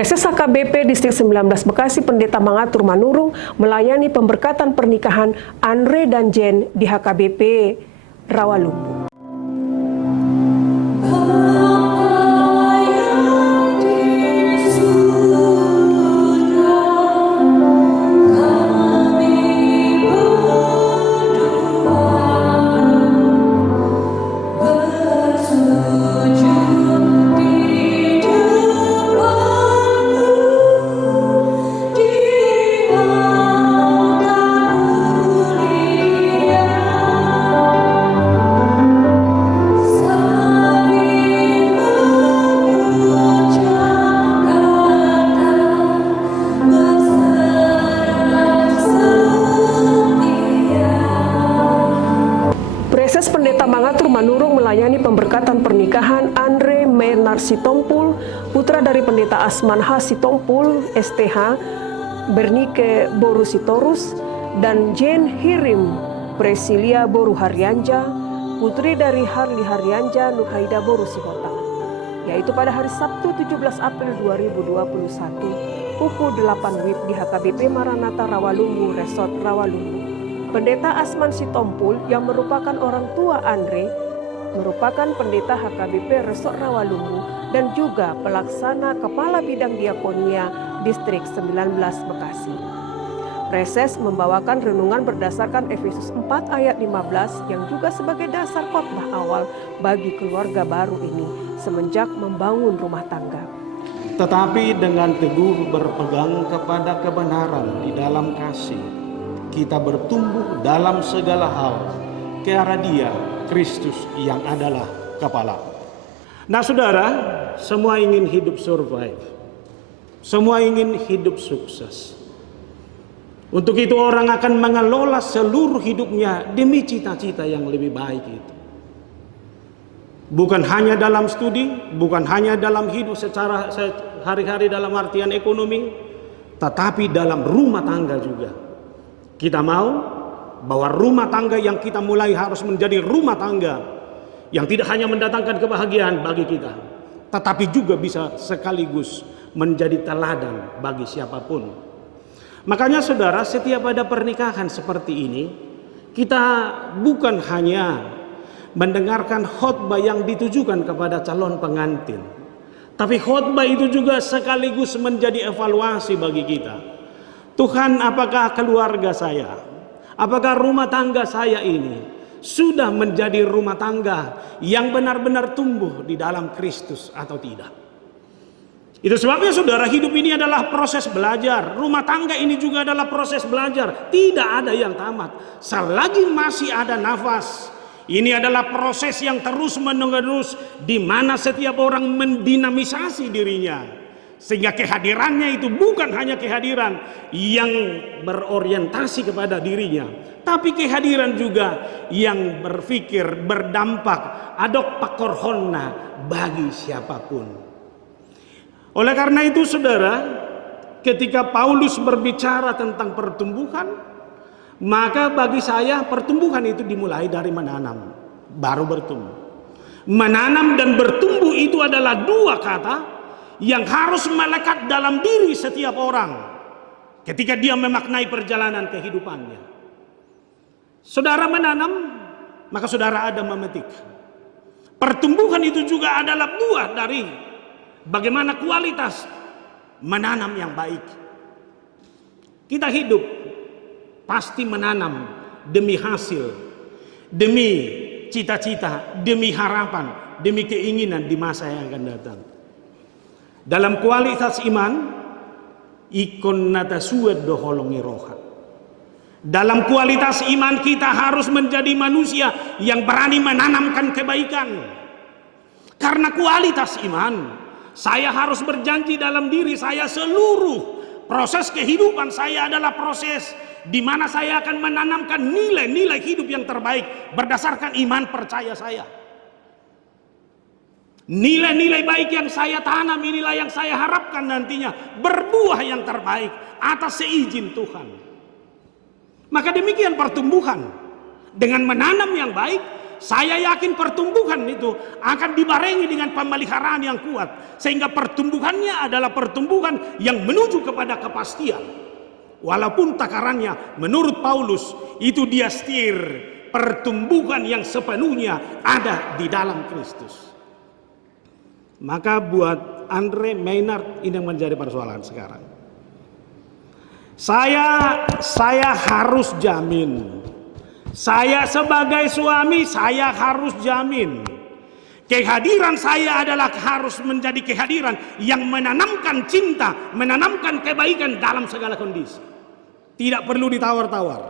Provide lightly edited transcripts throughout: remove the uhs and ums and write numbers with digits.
Preses HKBP Distrik 19 Bekasi Pendeta Mangatur Manurung melayani pemberkatan pernikahan Andre dan Jen di HKBP Rawalumbu. Preses Pendeta Mangatur Manurung melayani pemberkatan pernikahan Andre Menar Sitompul, putra dari Pendeta Asman H. Sitompul, STH, Bernike Boru Sitorus, dan Jen Hirim Presilia Boru Haryanja, putri dari Harli Haryanja Nurhaida Boru Sihotang, yaitu pada hari Sabtu 17 April 2021, pukul 8 WIB di HKBP Maranatha Rawalumbu, Resort Rawalumbu. Pendeta Asman Sitompul yang merupakan orang tua Andre merupakan pendeta HKBP Resort Rawalumbu dan juga pelaksana Kepala Bidang Diakonia Distrik 19 Bekasi. Preses membawakan renungan berdasarkan Efesus 4 ayat 15 yang juga sebagai dasar khotbah awal bagi keluarga baru ini semenjak membangun rumah tangga. Tetapi dengan teguh berpegang kepada kebenaran di dalam kasih, kita bertumbuh dalam segala hal ke arah Dia, Kristus yang adalah kepala. Nah saudara, semua ingin hidup survive. Semua ingin hidup sukses. Untuk itu orang akan mengelola seluruh hidupnya demi cita-cita yang lebih baik itu. Bukan hanya dalam studi, bukan hanya dalam hidup secara hari-hari dalam artian ekonomi, tetapi dalam rumah tangga juga. Kita mau bahwa rumah tangga yang kita mulai harus menjadi rumah tangga yang tidak hanya mendatangkan kebahagiaan bagi kita, tetapi juga bisa sekaligus menjadi teladan bagi siapapun. Makanya saudara, setiap ada pernikahan seperti ini, kita bukan hanya mendengarkan khotbah yang ditujukan kepada calon pengantin, tapi khotbah itu juga sekaligus menjadi evaluasi bagi kita. Tuhan, apakah keluarga saya, apakah rumah tangga saya ini sudah menjadi rumah tangga yang benar-benar tumbuh di dalam Kristus atau tidak? Itu sebabnya saudara, hidup ini adalah proses belajar. Rumah tangga ini juga adalah proses belajar. Tidak ada yang tamat. Selagi masih ada nafas, ini adalah proses yang terus menerus di mana setiap orang mendinamisasi dirinya. Sehingga kehadirannya itu bukan hanya kehadiran yang berorientasi kepada dirinya, tapi kehadiran juga yang berpikir, berdampak, adok pakorhonna bagi siapapun. Oleh karena itu saudara, ketika Paulus berbicara tentang pertumbuhan, maka bagi saya pertumbuhan itu dimulai dari menanam, baru bertumbuh. Menanam dan bertumbuh itu adalah dua kata yang harus melekat dalam diri setiap orang ketika dia memaknai perjalanan kehidupannya. Saudara menanam, maka saudara ada memetik. Pertumbuhan itu juga adalah buah dari bagaimana kualitas menanam yang baik. Kita hidup pasti menanam demi hasil, demi cita-cita, demi harapan, demi keinginan di masa yang akan datang. Dalam kualitas iman, ikon nata suet doholongi roha. Dalam kualitas iman kita harus menjadi manusia yang berani menanamkan kebaikan. Karena kualitas iman, saya harus berjanji dalam diri saya seluruh proses kehidupan saya adalah proses di mana saya akan menanamkan nilai-nilai hidup yang terbaik berdasarkan iman percaya saya. Nilai-nilai baik yang saya tanam, inilah yang saya harapkan nantinya berbuah yang terbaik atas seizin Tuhan. Maka demikian pertumbuhan. Dengan menanam yang baik, saya yakin pertumbuhan itu akan dibarengi dengan pemeliharaan yang kuat, sehingga pertumbuhannya adalah pertumbuhan yang menuju kepada kepastian. Walaupun takarannya menurut Paulus itu dia setir pertumbuhan yang sepenuhnya ada di dalam Kristus. Maka buat Andre Maynard ini yang menjadi persoalan sekarang. Saya harus jamin. Saya sebagai suami, saya harus jamin. Kehadiran saya adalah harus menjadi kehadiran yang menanamkan cinta, menanamkan kebaikan dalam segala kondisi. Tidak perlu ditawar-tawar.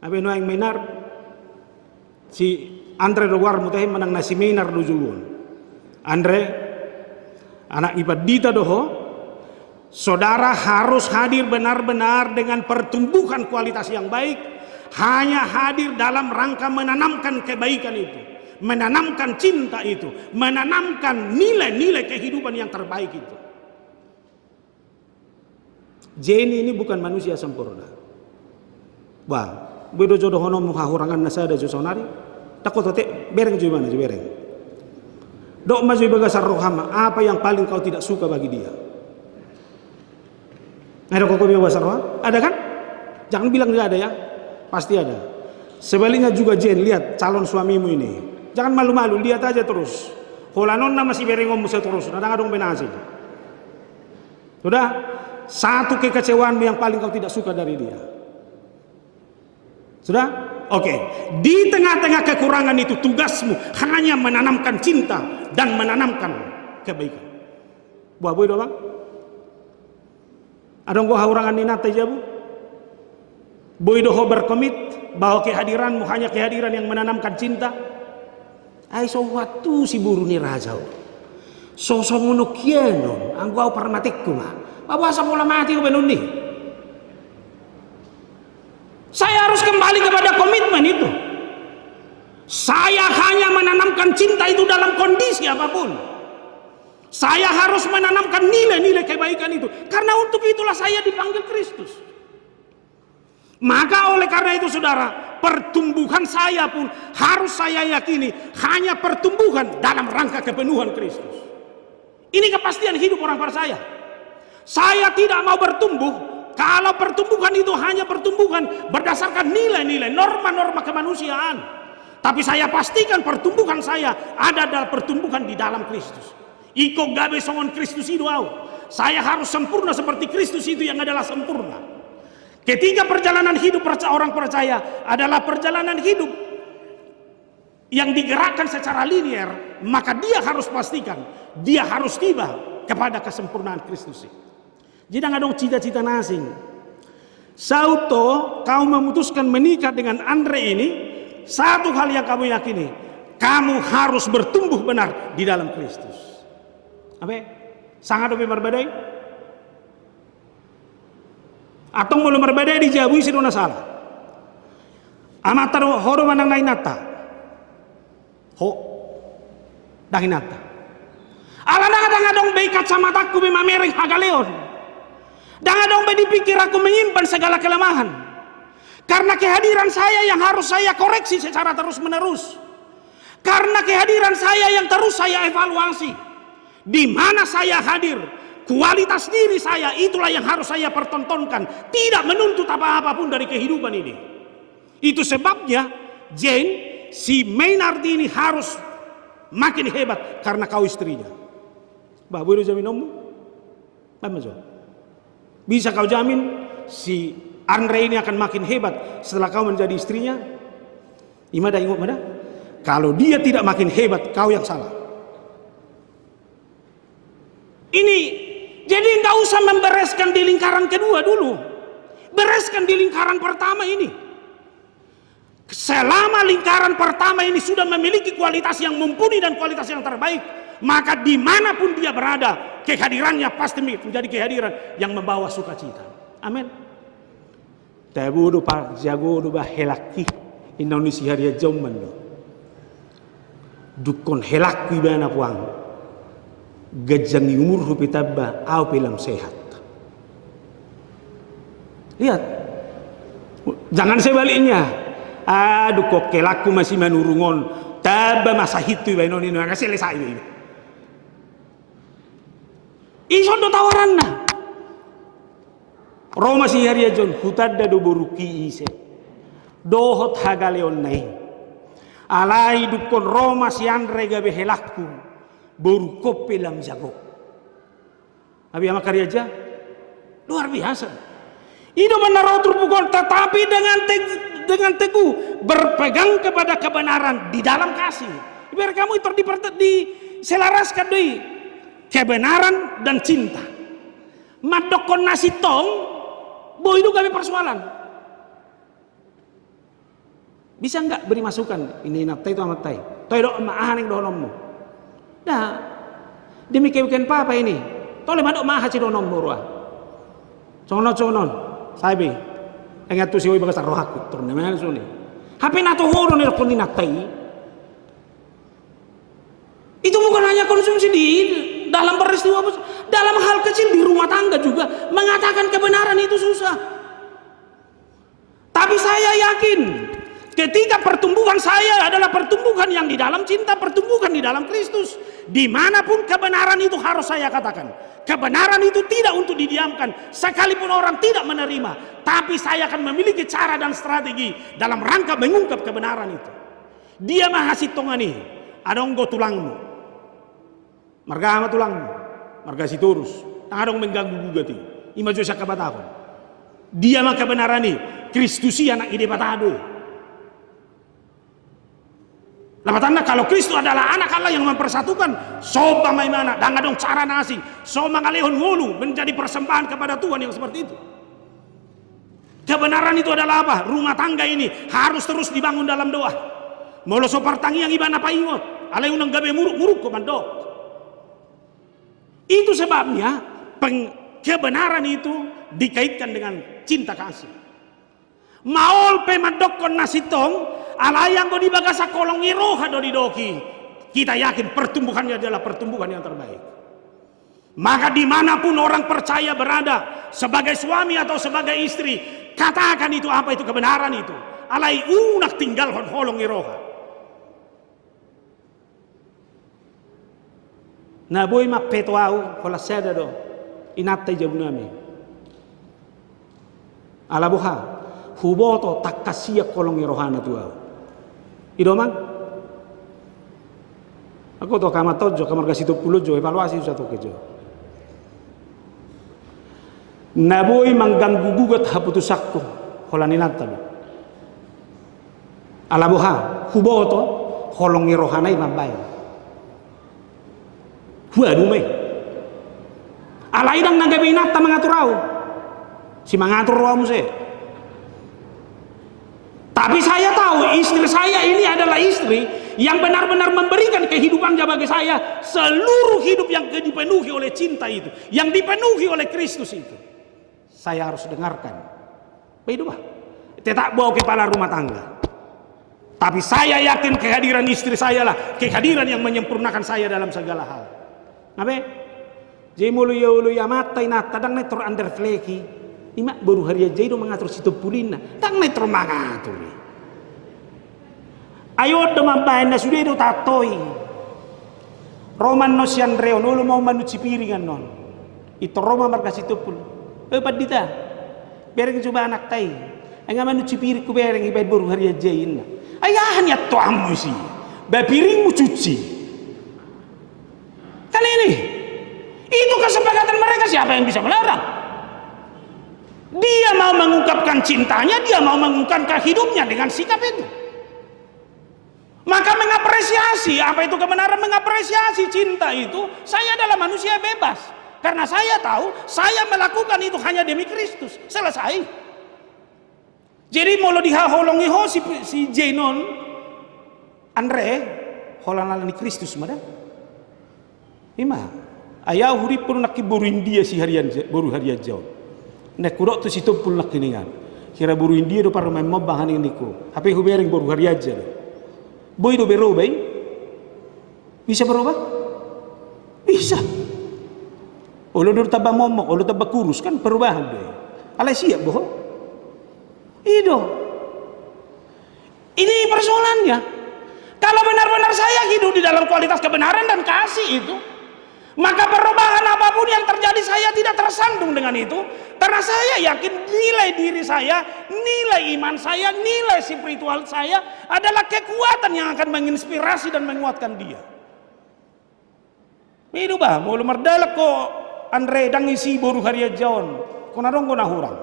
Apa yang Maynard si Andre Dewar mutahe menang nasi Maynard dujulun. Andre anak ibadita doho. Saudara harus hadir benar-benar dengan pertumbuhan kualitas yang baik, hanya hadir dalam rangka menanamkan kebaikan itu, menanamkan cinta itu, menanamkan nilai-nilai kehidupan yang terbaik itu. Jenny ini bukan manusia sempurna. Wah, bedo jodoh hono muhahurangan nasa ada josonari, takut tote bereng juga mana bereng. Dok maju bagasar rohama, apa yang paling kau tidak suka bagi dia? Ada kok bahasa roh? Ada kan? Jangan bilang nggak ada ya. Pasti ada. Sebaliknya juga Jen, lihat calon suamimu ini. Jangan malu-malu, lihat aja terus. Holanonna masih berengom musa terus. Ada dong benasi. Sudah? Satu kekecewaanmu yang paling kau tidak suka dari dia. Sudah? Oke. Di tengah-tengah kekurangan itu tugasmu hanya menanamkan cinta dan menanamkan kebaikan. Buah boy doang. Ada gua haurangan ni nata jabu. Boy doho berkomit bahwa kehadiranmu hanya kehadiran yang menanamkan cinta. Ay so watu si buru ni rajau. Sosong unukienon ang gua parmatikku mah. Babasa pola mati ko benun ni. Saya harus kembali kepada komitmen itu. Saya hanya menanamkan cinta itu dalam kondisi apapun. Saya harus menanamkan nilai-nilai kebaikan itu. Karena untuk itulah saya dipanggil Kristus. Maka oleh karena itu saudara, pertumbuhan saya pun harus saya yakini hanya pertumbuhan dalam rangka kepenuhan Kristus. Ini kepastian hidup orang percaya. Saya tidak mau bertumbuh kalau pertumbuhan itu hanya pertumbuhan berdasarkan nilai-nilai, norma-norma kemanusiaan. Tapi saya pastikan pertumbuhan saya ada dalam pertumbuhan di dalam Kristus. Iko gabe songon Kristus itu saya harus sempurna seperti Kristus itu yang adalah sempurna. Ketika perjalanan hidup orang percaya adalah perjalanan hidup yang digerakkan secara linear, maka dia harus pastikan dia harus tiba kepada kesempurnaan Kristus. Jadi nggak dong cita-cita nasing. Sauto kau memutuskan menikah dengan Andre ini, satu hal yang kamu yakini, kamu harus bertumbuh benar di dalam Kristus. Apa? Sangat lebih berbeda. Atau belum berbeda dijauhi sih dona salah. Amatar horo manang nainata. Ho. Dahinata. Alana dong be kacamataku be mamereng hagaleon. Dong be dipikir aku menyimpan segala kelemahan. Karena kehadiran saya yang harus saya koreksi secara terus-menerus. Karena kehadiran saya yang terus saya evaluasi. Di mana saya hadir, kualitas diri saya itulah yang harus saya pertontonkan, tidak menuntut apa-apapun dari kehidupan ini. Itu sebabnya Jane, si Maynard ini harus makin hebat karena kau istrinya. Bah, boleh jamin ommu? Bisa kau jamin si Andre ini akan makin hebat setelah kau menjadi istrinya? Imada ingat mana? Kalau dia tidak makin hebat, kau yang salah. Ini jadi nggak usah membereskan di lingkaran kedua dulu, bereskan di lingkaran pertama ini. Selama lingkaran pertama ini sudah memiliki kualitas yang mumpuni dan kualitas yang terbaik, maka dimanapun dia berada, kehadirannya pasti menjadi kehadiran yang membawa sukacita. Amin. Tabudu pak jago bah helaki Indonesia dia zaman lo. Dukon helaki bana puang. Gajangi umur hupitabba au pilam sehat. Lihat, jangan sebaliknya. Aduh kok kelaku masih menurungon. Taba masa hitu iba ini nggak selesai iba. Iso do tawaran na. Roma si hari ajon hutadda do boruki ise. Dohot hagaleon nai. Alai dukon Roma si Andre gabe helakku. Boru kopi lam jago. Abi ama karya aja. Luar biasa. Itu menaruh bukon, tetapi dengan teguh berpegang kepada kebenaran di dalam kasih. Biar kamu itu diselaraskan dari kebenaran dan cinta. Madokon nasi tong, boh itu kami persoalan. Bisa nggak beri masukan? Ini natai itu amat tai. Toi dok maahan yang donommu. Nah, demikian apa ini? Toleh madok maahan si donommu ruah. Conon. Sabi, engat tu siwi bagas roh aku turun mana suni. Hape nato horo ni lakon natai. Itu bukan hanya konsumsi di dalam peristiwa, dalam hal kecil di rumah tangga juga mengatakan kebenaran itu susah. Tapi saya yakin ketika pertumbuhan saya adalah pertumbuhan yang di dalam cinta, pertumbuhan di dalam Kristus, dimanapun kebenaran itu harus saya katakan. Kebenaran itu tidak untuk didiamkan, sekalipun orang tidak menerima. Tapi saya akan memiliki cara dan strategi dalam rangka mengungkap kebenaran itu. Dia mahasiswa tongani, ada onggo tulangmu, marga ama tulangmu, marga si turus, ada mengganggu gugati, imaju sakabatakon. Dia mah kebenaran ini, Kristusi anak ide batado. Lamatanda kalau Kristus adalah anak Allah yang mempersatukan, soba maimana, dan dong cara nasi, so mangalehon ngulu menjadi persembahan kepada Tuhan yang seperti itu. Kebenaran itu adalah apa? Rumah tangga ini harus terus dibangun dalam doa. Molo so partangi yang ibana paingot, alai unang gabe muruk komando. Itu sebabnya kebenaran itu dikaitkan dengan cinta kasih. Maol pemadokon nasitong alayang do di bagasa kolong iroha do di doki. Kita yakin pertumbuhannya adalah pertumbuhan yang terbaik. Maka dimanapun orang percaya berada, sebagai suami atau sebagai istri, katakan itu apa itu kebenaran itu. Alai unak tinggal holong iroha. Na boy ma peto au kola seda do inatte jabunami. Ala buha huboto takasia kolong irohana tu au. Idomang aku to kamar tojo kamar kasih tu puluh jo evaluasi satu kejo. Naboi mengganggu gugat haputusakku holaninat tabi. Alabuha huboto holongi rohanai mambai. Waduh me. Alaidang nagabi nata mengatur au. Si mengatur rohamu se. Tapi saya tahu istri saya ini adalah istri yang benar-benar memberikan kehidupan bagi saya, seluruh hidup yang dipenuhi oleh cinta itu, yang dipenuhi oleh Kristus itu. Saya harus dengarkan. Begitu bah. Tidak bawa kepala rumah tangga. Tapi saya yakin kehadiran istri saya lah kehadiran yang menyempurnakan saya dalam segala hal. Nabe? Jemulu ya mata ina tadang netro under fleki. Ima baru hari aja itu mengatur situ pulina. Tang netro mengatur. Ayo demam bahan sudah itu tatoi. Roman no sian reon ulu mau manuci piringan non. Itu Roma marga situ pul. Padita. Bereng coba anak tai. Enggak manuci piring ku bereng ibadah baru hari aja ini. Ayahan ya tuamu sih. Bapiringmu cuci. Kan ini. Itu kesepakatan mereka, siapa yang bisa melarang? Dia mau mengungkapkan cintanya, dia mau mengungkapkan hidupnya dengan sikap itu. Maka mengapresiasi apa itu kebenaran, mengapresiasi cinta itu. Saya adalah manusia bebas. Karena saya tahu saya melakukan itu hanya demi Kristus. Selesai. Jadi mau diholongi si Jenon Andre holanalani Kristus mana? Ima ayah hurip pun nak kiburin dia si harian baru harian jauh. Nek kurok tu situ pun nak kiningan. Kira buruin dia do paru memang bahan ini ko. Tapi hubering baru harian aja. Boy do berubah? Bisa berubah? Bisa. Olo dur tabah momok, olo tabah kurus kan perubahan deh. Alai siap boh. Ido. persoalannya. Kalau benar-benar saya hidup di dalam kualitas kebenaran dan kasih itu, maka perubahan apapun yang terjadi saya tidak tersandung dengan itu. Karena saya yakin nilai diri saya, nilai iman saya, nilai spiritual saya adalah kekuatan yang akan menginspirasi dan menguatkan dia. Itu bah, mau merdalak kok Andre dang isi boru haria jaon. Kona dong kona hurang.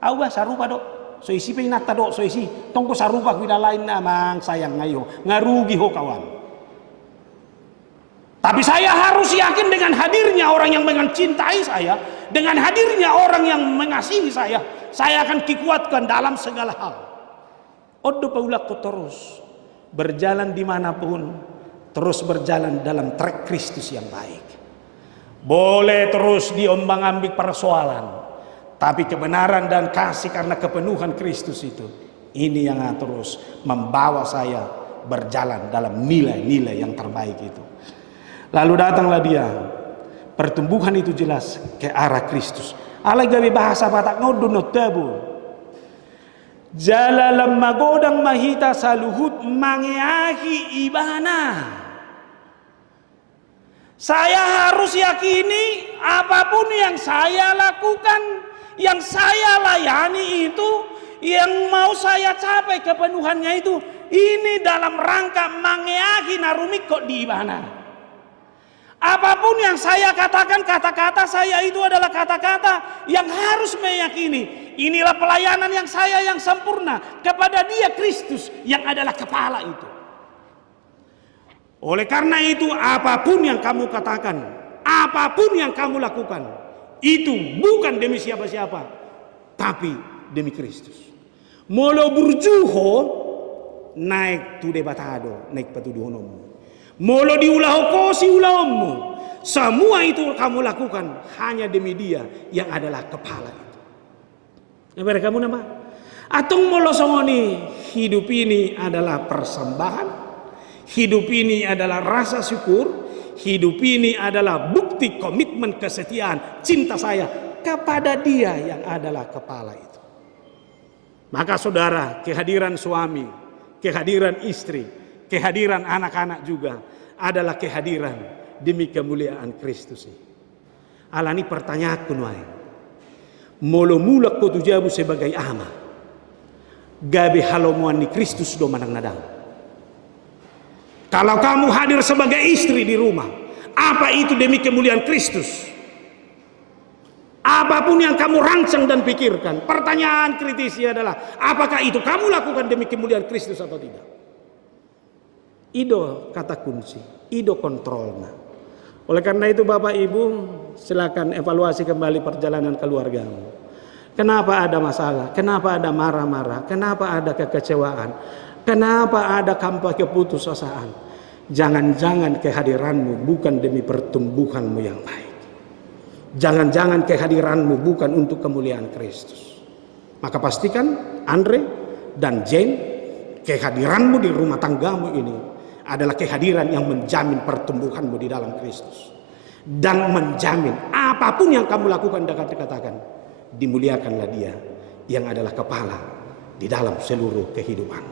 Awas sarupa dok. So isi pinata dok, so isi tongko sarupa kuda lain namang sayang ngayo. Ngarugi ho kawan. Tapi saya harus yakin dengan hadirnya orang yang mencintai saya, dengan hadirnya orang yang mengasihi saya akan dikuatkan dalam segala hal. Odo paulakku terus berjalan dimanapun, terus berjalan dalam trek Kristus yang baik. Boleh terus diombang-ambing persoalan, tapi kebenaran dan kasih karena kepenuhan Kristus itu, ini yang terus membawa saya berjalan dalam nilai-nilai yang terbaik itu. Lalu datanglah dia. Pertumbuhan itu jelas ke arah Kristus. Alai gawe bahasa Batak ngodo no tabu. Jalalam magodang mahita saluhut mangeahi ibana. Saya harus yakini apapun yang saya lakukan, yang saya layani itu, yang mau saya capai kepenuhannya itu, ini dalam rangka mangeahi narumik kok di ibana. Apapun yang saya katakan, kata-kata saya itu adalah kata-kata yang harus meyakini inilah pelayanan yang saya yang sempurna kepada Dia Kristus yang adalah kepala itu. Oleh karena itu apapun yang kamu katakan, apapun yang kamu lakukan, itu bukan demi siapa-siapa, tapi demi Kristus. Molo burjuho naik tu debatado, naik patuduhonomu. Molo diulah kosi ulahmu. Semua itu kamu lakukan hanya demi Dia yang adalah kepala itu. Yang kamu nama? Atong molo songoni, hidup ini adalah persembahan, hidup ini adalah rasa syukur, hidup ini adalah bukti komitmen kesetiaan cinta saya kepada Dia yang adalah kepala itu. Maka saudara, kehadiran suami, kehadiran istri, kehadiran anak-anak juga adalah kehadiran demi kemuliaan Kristus. Alani pertanyaanku nuai. Molo mulak ko tujabu sebagai ama. Gabe halomuan ni Kristus do manang nadang. Kalau kamu hadir sebagai istri di rumah, apa itu demi kemuliaan Kristus? Apapun yang kamu rancang dan pikirkan, pertanyaan kritisnya adalah apakah itu kamu lakukan demi kemuliaan Kristus atau tidak? Ido kata kunci, ido kontrolnya. Oleh karena itu Bapak Ibu, silakan evaluasi kembali perjalanan keluargamu. Kenapa ada masalah? Kenapa ada marah-marah? Kenapa ada kekecewaan? Kenapa ada kampa keputusasaan? Jangan-jangan kehadiranmu bukan demi pertumbuhanmu yang baik. Jangan-jangan kehadiranmu bukan untuk kemuliaan Kristus. Maka pastikan Andre dan Jane, kehadiranmu di rumah tanggamu ini adalah kehadiran yang menjamin pertumbuhanmu di dalam Kristus. Dan menjamin apapun yang kamu lakukan dan katakan, dimuliakanlah Dia yang adalah kepala di dalam seluruh kehidupan.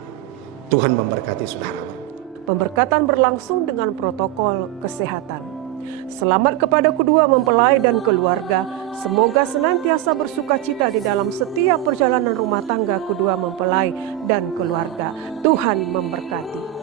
Tuhan memberkati saudara. Pemberkatan berlangsung dengan protokol kesehatan. Selamat kepada kedua mempelai dan keluarga. Semoga senantiasa bersuka cita di dalam setiap perjalanan rumah tangga kedua mempelai dan keluarga. Tuhan memberkati.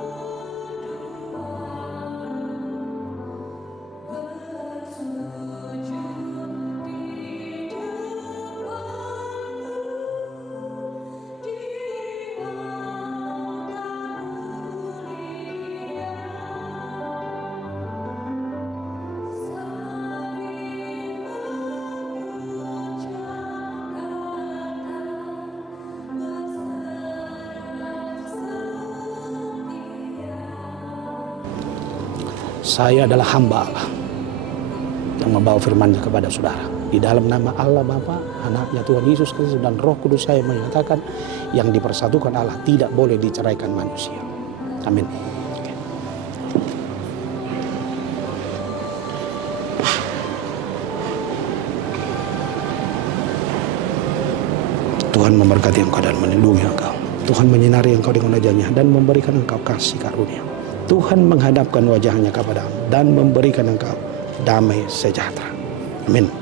Saya adalah hamba Allah yang membawa firman-Nya kepada saudara. Di dalam nama Allah Bapa, Anaknya Tuhan Yesus Kristus dan Roh Kudus saya menyatakan yang dipersatukan Allah tidak boleh diceraikan manusia. Amin. Tuhan memberkati engkau dan melindungi engkau. Tuhan menyinari engkau dengan wajahnya dan memberikan engkau kasih karunia. Tuhan menghadapkan wajahnya kepadamu dan memberikan engkau damai sejahtera. Amin.